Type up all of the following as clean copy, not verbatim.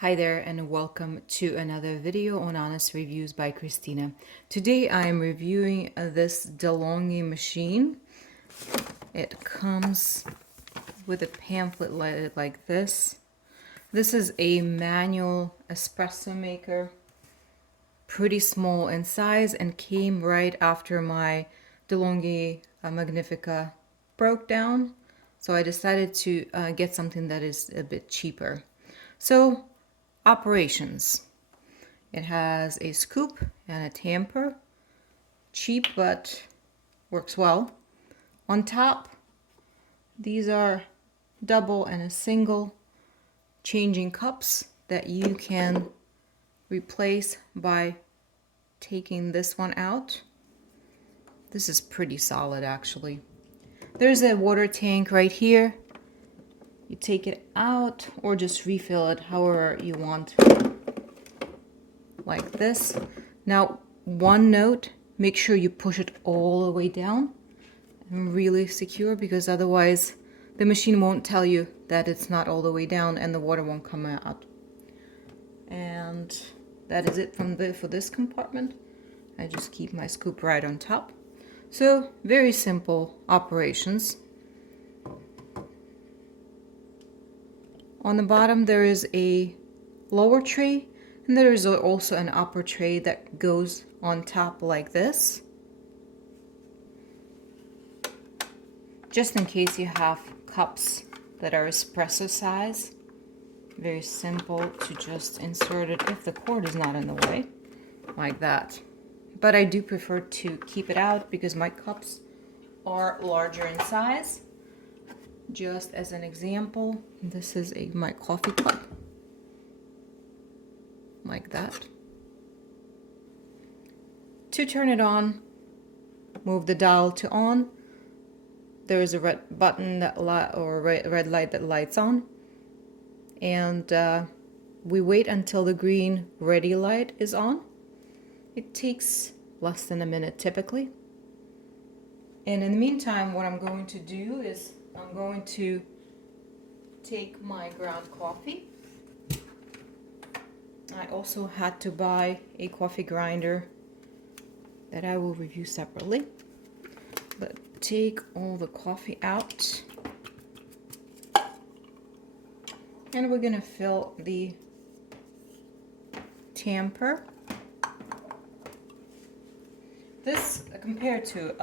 Hi there and welcome to another video on Honest Reviews by Christina. Today I am reviewing this DeLonghi machine. It comes with a pamphlet like this. This is a manual espresso maker, pretty small in size, and came right after my DeLonghi Magnifica broke down. So I decided to get something that is a bit cheaper. So operations. It has a scoop and a tamper. Cheap, but works well. On top, these are double and a single changing cups that you can replace by taking this one out. This is pretty solid, actually. There's a water tank right here. You take it out or just refill it however you want, like this. Now, one note, make sure you push it all the way down and really secure, because otherwise the machine won't tell you that it's not all the way down and the water won't come out. And that is it for this compartment. I just keep my scoop right on top. So very simple operations. On the bottom there is a lower tray, and there is also an upper tray that goes on top like this, just in case you have cups that are espresso size. Very simple to just insert it if the cord is not in the way, like that. But I do prefer to keep it out because my cups are larger in size. Just as an example, this is my coffee cup, like that. To turn it on, move the dial to on. There is a red button that red light that lights on, and we wait until the green ready light is on. It takes less than a minute typically. And in the meantime, what I'm going to do is I'm going to take my ground coffee. I also had to buy a coffee grinder that I will review separately. But take all the coffee out. And we're gonna fill the tamper. This, compared to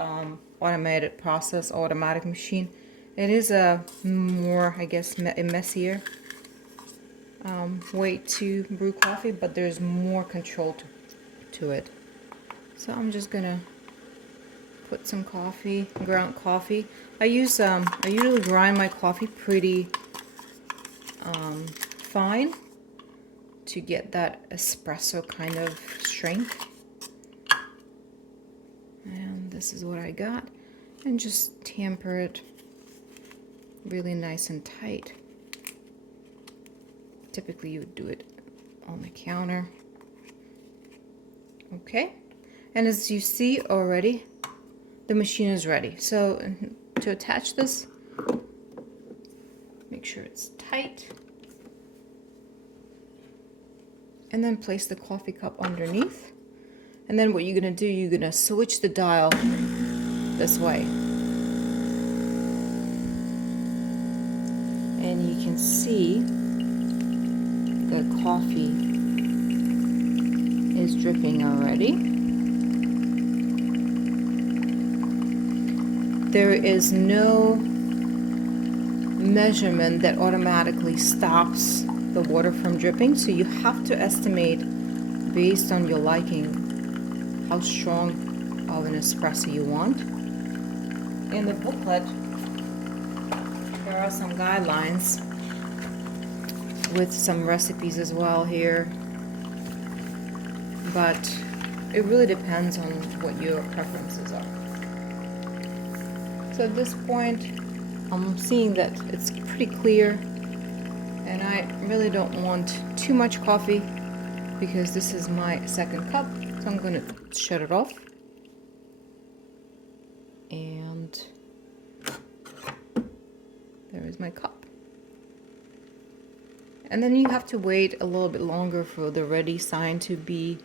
automated process, automatic machine, it is a more, I guess, a messier way to brew coffee, but there's more control to it. So I'm just gonna put some coffee, ground coffee. I usually grind my coffee pretty fine to get that espresso kind of strength. And this is what I got, and just tamper it really nice and tight. Typically you would do it on the counter. Okay, and as you see already, the machine is ready. So to attach this, make sure it's tight, and then place the coffee cup underneath. And then what you're gonna do, you're gonna switch the dial this way, and you can see the coffee is dripping already. There is no measurement that automatically stops the water from dripping, so you have to estimate based on your liking how strong of an espresso you want. In the booklet, there are some guidelines with some recipes as well here, but it really depends on what your preferences are. So at this point, I'm seeing that it's pretty clear, and I really don't want too much coffee because this is my second cup. So I'm going to shut it off, and there is my cup. And then you have to wait a little bit longer for the ready sign to be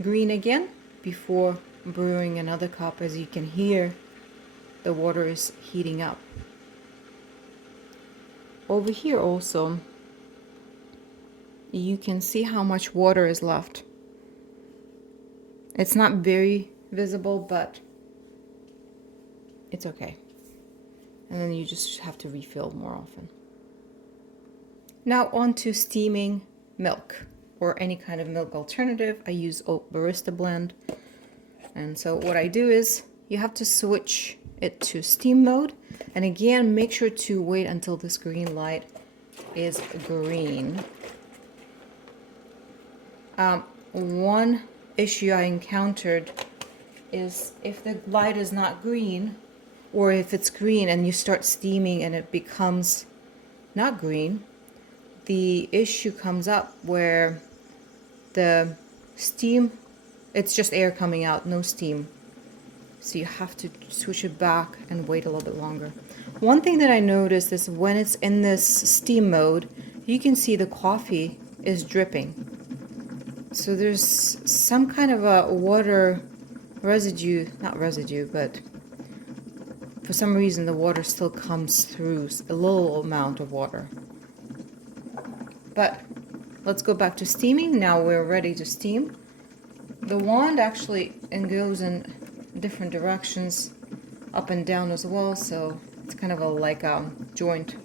green again before brewing another cup. As you can hear, the water is heating up. Over here also, you can see how much water is left. It's not very visible, but it's okay. And then you just have to refill more often. Now on to steaming milk, or any kind of milk alternative. I use oat barista blend. And so what I do is, you have to switch it to steam mode. And again, make sure to wait until this green light is green. One issue I encountered is if the light is not green, or if it's green and you start steaming and it becomes not green, the issue comes up where the steam, it's just air coming out, no steam. So you have to switch it back and wait a little bit longer. One thing that I noticed is when it's in this steam mode, you can see the coffee is dripping. So there's some kind of a water residue, not residue, but for some reason the water still comes through, a little amount of water. But let's go back to steaming. Now we're ready to steam. The wand actually goes in different directions, up and down as well, so it's kind of like a joint,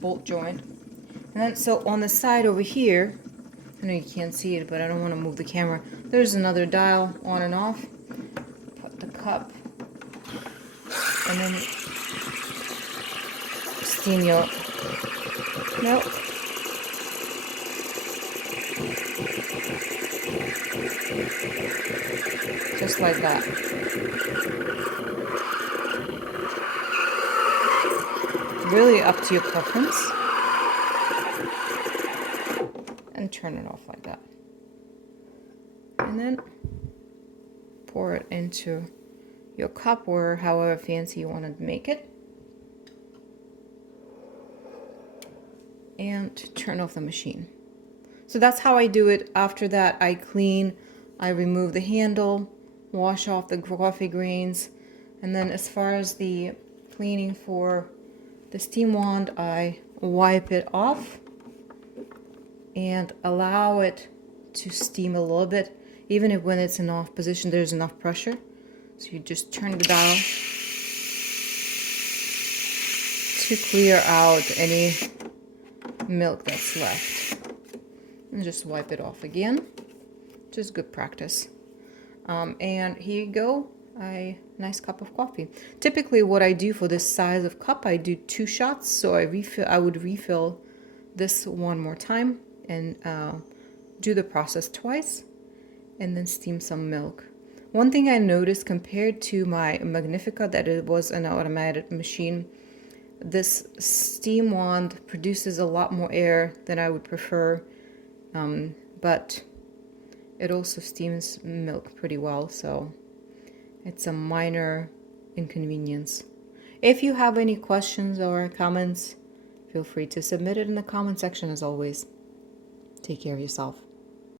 bolt joint. And then so on the side over here, I know you can't see it, but I don't want to move the camera. There's another dial on and off. Put the cup, and then steam your milk. Just like that. Really up to your preference. And turn it off like that. And then pour it into your cup, or however fancy you want to make it. And turn off the machine. So that's how I do it. After that, I clean, I remove the handle, wash off the coffee grains, and then as far as the cleaning for the steam wand, I wipe it off and allow it to steam a little bit. Even if when it's in off position, there's enough pressure. So you just turn the dial to clear out any milk that's left. And just wipe it off again. Just good practice. And here you go, a nice cup of coffee. Typically what I do for this size of cup, I do 2 shots. So I would refill this one more time and do the process twice and then steam some milk. One thing I noticed compared to my Magnifica, that it was an automatic machine, this steam wand produces a lot more air than I would prefer, but it also steams milk pretty well, so it's a minor inconvenience. If you have any questions or comments, feel free to submit it in the comment section as always. Take care of yourself.